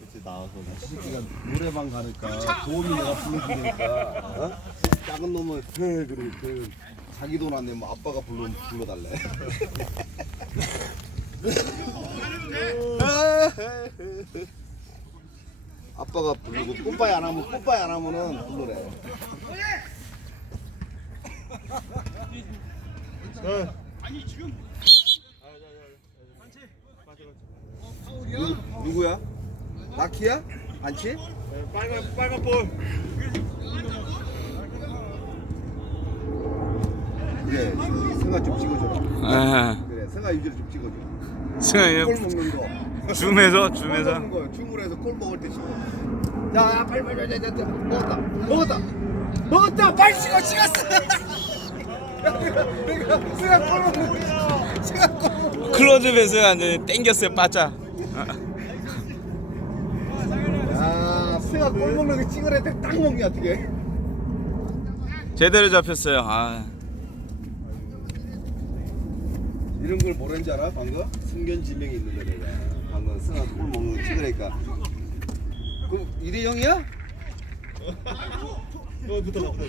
그치 나와서 이 새끼가 노래방 가니까 도움이 내가 불러주니까 어? 작은 놈은 그 그래 그 자기 돈 안 내면 아빠가 불러 불러달래. 아빠가 부르고 뽀빠이 안 하면 뽀빠이 안 하면은 불러래. 누, 누구야? 나키야? 안치? 빨간 빨간 볼. 그래 승아 좀 찍어줘라. 아, 그래 승아 유지를 좀 찍어줘. 승현이 꼴 먹는 거. 줌에서 꼴 줌에서 먹는 거. 줌을 해서 꼴 먹을 때 찍어. 야, 야 빨리 빨리 빨리 빨리, 빨리. 먹었다. 먹었다. 먹었다. 빨리 찍어 찍었어. 야, 내가 내가 승아 꼴 먹는 거. 승아 먹는 거. 클로즈에서 완전히 땡겼어요 빠짜 야, 승아 꼴 먹는 거 했더니 딱 먹냐 어떻게? 제대로 잡혔어요 아 이런 걸 뭐라는 줄 알아? 방금? 승견 지명이 있는데 내가 방금 승아 꼴 먹는 거 찍으라니까 그럼 이대 형이야? 너 붙어 붙어.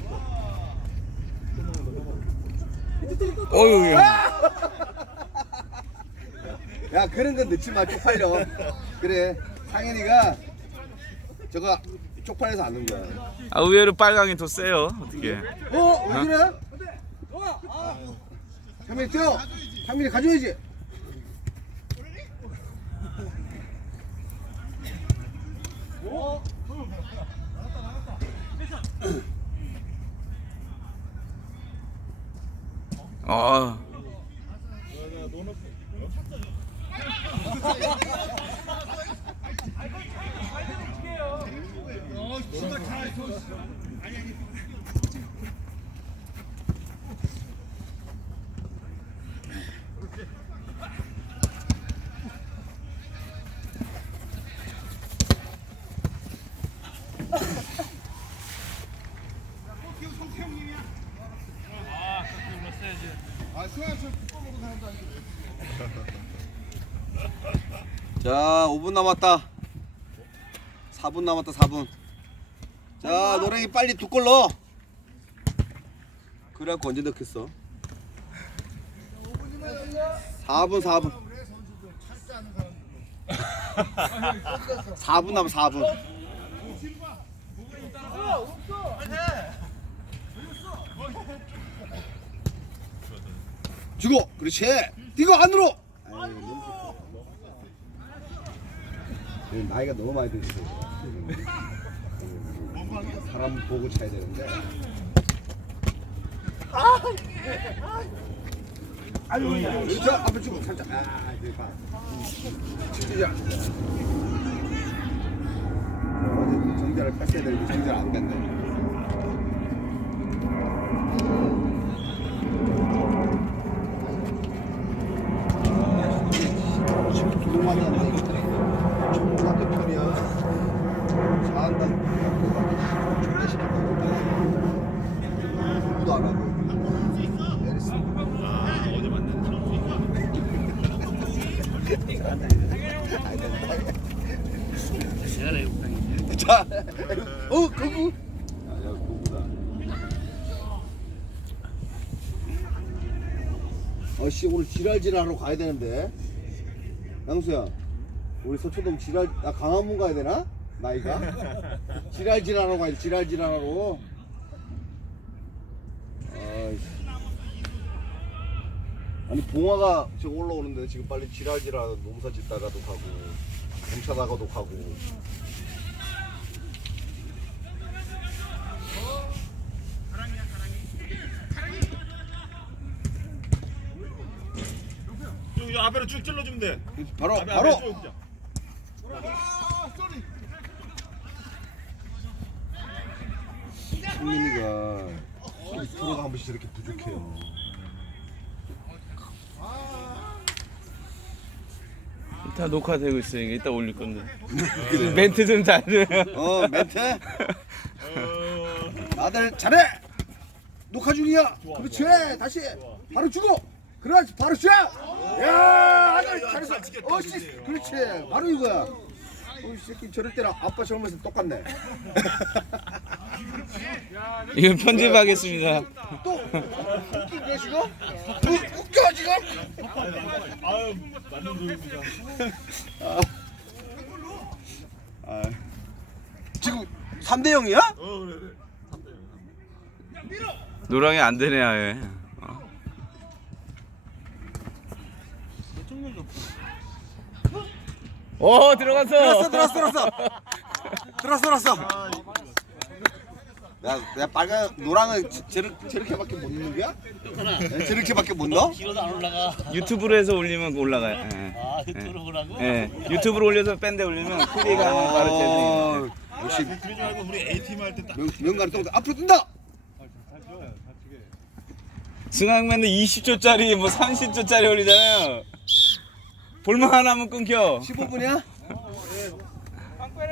어휴 야 그런 건 넣지 마 쪽팔려 그래 상현이가 저거 쪽팔려서 안 넣은 거야 아 의외로 빨강이 더 세요. 어떻게. 어? 왜 그래? 상민이 뛰어. 상민이 가져야지. 어 자 5분 남았다. 4분 남았다 4분 자 노랭이 빨리 두 골 넣어. 그래갖고 언제 넣겠어? 4분 4분. 4분 남아 4분. 주고 그렇지. 뛰고 안으로. 나이가 너무 많이 드셨어요. 사람 보고 차야 되는데. 아유, 자 앞에 주고 살짝. 아, 이제 봐. 어제 정자를 뺐어야 되는데 정자를 안 뺐네. 자, 어, 그거. 아, 야, 그거다. 아씨 오늘 지랄지랄하러 가야 되는데. 양수야, 우리 서초동 지랄, 아 강화문 가야 되나? 나이가? 지랄지랄하러 가야 돼. 지랄지랄하러. 아이씨. 아니 봉화가 지금 올라오는데 지금 빨리 지랄지랄 농사 짓다가도 가고 공차다가도 가고 쭉이 앞에로 쭉 찔러주면 돼. 바로 앞에, 바로 쭉. 승민이가 프로가 한 번씩 이렇게 부족해요. 다 녹화되고 있으니까 이따 올릴 건데 멘트 좀 잘해 어 멘트 어, 아들 잘해 녹화 중이야. 그렇지 다시 바로 주고 그렇지 바로 쏴. 야 아들 잘했어. 어씨 그렇지 바로 이거야. 어, 이 새끼 저럴 때랑 아빠 젊었을 때 똑같네. 이건 편집하겠습니다. 또 웃기게 지금? 지금? 아유 맞는 소리입니다. 아, 지금 3대 0이야? 어 그래 그래. 노랑이 안 되네 아예. 어. 오 들어갔어. 들었어 들었어 들었어 들었어 들었어. 내가 내가 빨간 노랑은 저- 저렇게 저렇게밖에 못 넣는 거야? 네, 저렇게밖에 못 넣어? 길어도 안 올라가. 유튜브로 해서 올리면 올라가요. 예. 아, 유튜브로 보라고? 예. 유튜브로 올려서 밴드 올리면 크리가 하면 바로 재생이 돼. 아, 역시 그러지 말고 우리 A 팀 할 때딱 명, 명가리 또 앞으로 뜬다. 승강맨도 20초짜리 뭐 30초짜리 올리잖아요. 볼만 하면 끊겨. 15분이야?